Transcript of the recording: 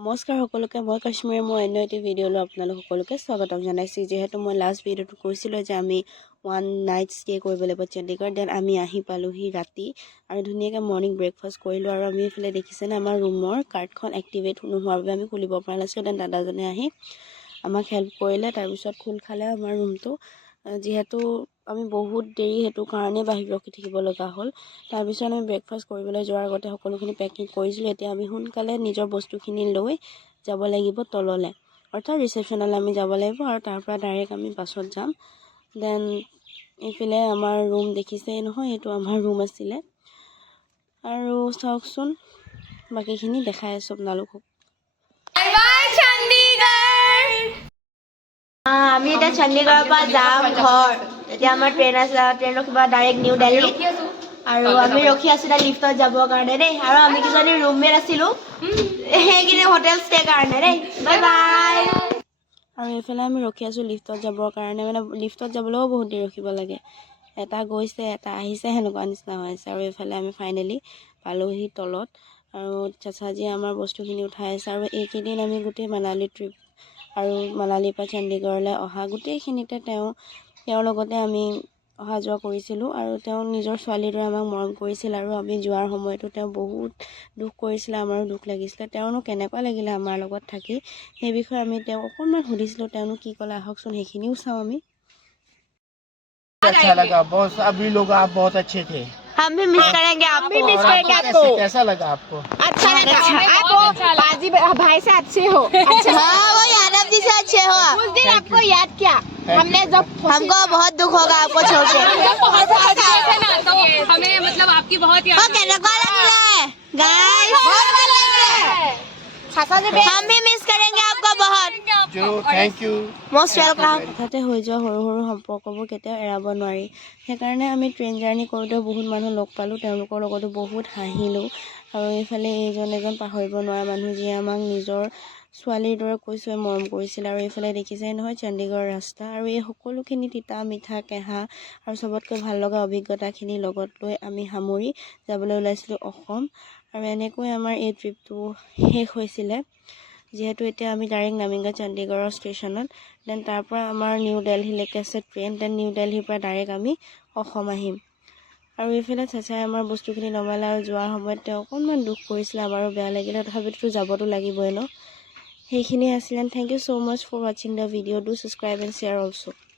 নমস্কাৰ সকলোকে মই কাশ্মীৰ মই অন্য এটা ভিডিঅ'লৈ আপোনালোক সকলোকে স্বাগতম জনাইছোঁ যেহেতু মই লাষ্ট ভিডিঅ'টো কৈছিলোঁ যে আমি 1 নাইট ষ্টে কৰিব লাগিব চণ্ডীগড় দেন আমি আহি পালোহি ৰাতি আৰু ধুনীয়াকৈ মৰ্ণিং ব্ৰেকফাষ্ট কৰিলোঁ আৰু আমি এইফালে দেখিছেনে আমাৰ ৰুমৰ কাৰ্ডখন এক্টিভেট নোহোৱাৰ বাবে আমি খুলিব পৰা নাছিলোঁ দেন দাদাজনে আহি আমাক হেল্প কৰিলে তাৰপিছত খোল খালে আমাৰ ৰুমটো যিহেতু আমি বহুত দেৰি সেইটো কাৰণে বাহিৰত ৰখি থাকিব লগা হ'ল তাৰপিছত আমি ব্ৰেকফাষ্ট কৰিবলৈ যোৱাৰ আগতে সকলোখিনি পেকিং কৰিছিলোঁ এতিয়া আমি সোনকালে নিজৰ বস্তুখিনি লৈ যাব লাগিব তললৈ অৰ্থাৎ ৰিচেপশ্যনলৈ আমি যাব লাগিব আৰু তাৰ পৰা ডাইৰেক্ট আমি বাছত যাম দেন এইফালে আমাৰ ৰুম দেখিছেই নহয় এইটো আমাৰ ৰুম আছিলে আৰু চাওকচোন বাকীখিনি দেখাই আছোঁ আপোনালোকক আমি এটা চণ্ডীগড়ৰ পৰা যাম ঘৰ এতিয়া আমাৰ ট্ৰেইন আছে ট্ৰেইন ৰখিব ডাইৰেক্ট নিউ দিল্লী আৰু আমি ৰখি আছোঁ তাৰ লিফ্টত যাবৰ কাৰণে দেই আৰু আমি কিজনী ৰুমমেট আছিলোঁ সেইখিনি হোটেল ষ্টে কাৰণে দেই বাই বাই আৰু এইফালে আমি ৰখি আছোঁ লিফ্টত যাবৰ কাৰণে মানে লিফ্টত যাবলৈও বহুত দেৰি ৰখিব লাগে এটা গৈছে এটা আহিছে সেনেকুৱা নিচিনা হৈ আছে আৰু এইফালে আমি ফাইনেলি পালোহি তলত আৰু চাচাজীয়ে আমাৰ বস্তুখিনি উঠাই আছে আৰু এইকেইদিন আমি গোটেই মানালী ট্ৰিপ আৰু মানালীৰ পৰা চণ্ডীগড়লৈ অহা গোটেইখিনিতে তেওঁৰ লগতে আমি অহা যোৱা কৰিছিলোঁ আৰু তেওঁ নিজৰ ছোৱালীৰ দৰে আমাক মৰম কৰিছিল আৰু আমি যোৱাৰ সময়তো তেওঁ বহুত দুখ কৰিছিলে আমাৰো দুখ লাগিছিলে তেওঁনো কেনেকুৱা লাগিলে আমাৰ লগত থাকি সেই বিষয়ে আমি তেওঁক অকণমান সুধিছিলোঁ তেওঁনো কি ক'লে আহকচোন সেইখিনিও চাওঁ আমি अच्छा लगा बहुत अभी लोग आप बहुत अच्छे थे हम भी मिस करेंगे आपको भी मिस करेंगे आपको कैसा लगा आपको अच्छा लगा आप बाजी भाई से अच्छे हो अच्छा हाँ वो यादव जी से अच्छे हो उस दिन आपको याद किया हमने जब हमको बहुत दुख होगा आपको छोड़ के तो हमें मतलब आपकी बहुत याद हम भी मिस करेंगे आपको बहुत थैंक यू मोस्ट वेलकम হঠাতে হৈ যোৱা সৰু সৰু সম্পৰ্কবোৰ কেতিয়াও এৰাব নোৱাৰি সেইকাৰণে আমি ট্ৰেইন জাৰ্ণি কৰোঁতেও বহুত মানুহ লগ পালোঁ তেওঁলোকৰ লগতো বহুত হাঁহিলোঁ আৰু এইফালে এজন পাহৰিব নোৱাৰা মানুহ যিয়ে আমাক নিজৰ ছোৱালীৰ দৰে কৈছোৱে মৰম কৰিছিল আৰু এইফালে দেখিছেই নহয় চণ্ডীগড় ৰাস্তা আৰু এই সকলোখিনি তিতা মিঠা কেঁহা আৰু চবতকৈ ভাল লগা অভিজ্ঞতাখিনি লগত লৈ আমি সামৰি যাবলৈ ওলাইছিলোঁ অসম আৰু এনেকৈ আমাৰ এই ট্ৰিপটো শেষ হৈছিলে যিহেতু এতিয়া আমি ডাইৰেক্ট নামিমগৈ চণ্ডীগড়ৰ ষ্টেচনত দেন তাৰ পৰা আমাৰ নিউ দিল্লীলৈকে আছে ট্ৰেইন দেন নিউ দিল্লীৰ পৰা ডাইৰেক্ট আমি অসম আহিম আৰু এইফালে চাচাই আমাৰ বস্তুখিনি নমালে আৰু যোৱাৰ সময়ত তেওঁ অকণমান দুখ কৰিছিলে আমাৰো বেয়া লাগিলে তথাপিতো যাবতো লাগিবই ন সেইখিনিয়ে আছিলে thank you so' much for ৱাচিং the video' do subscribe and share also'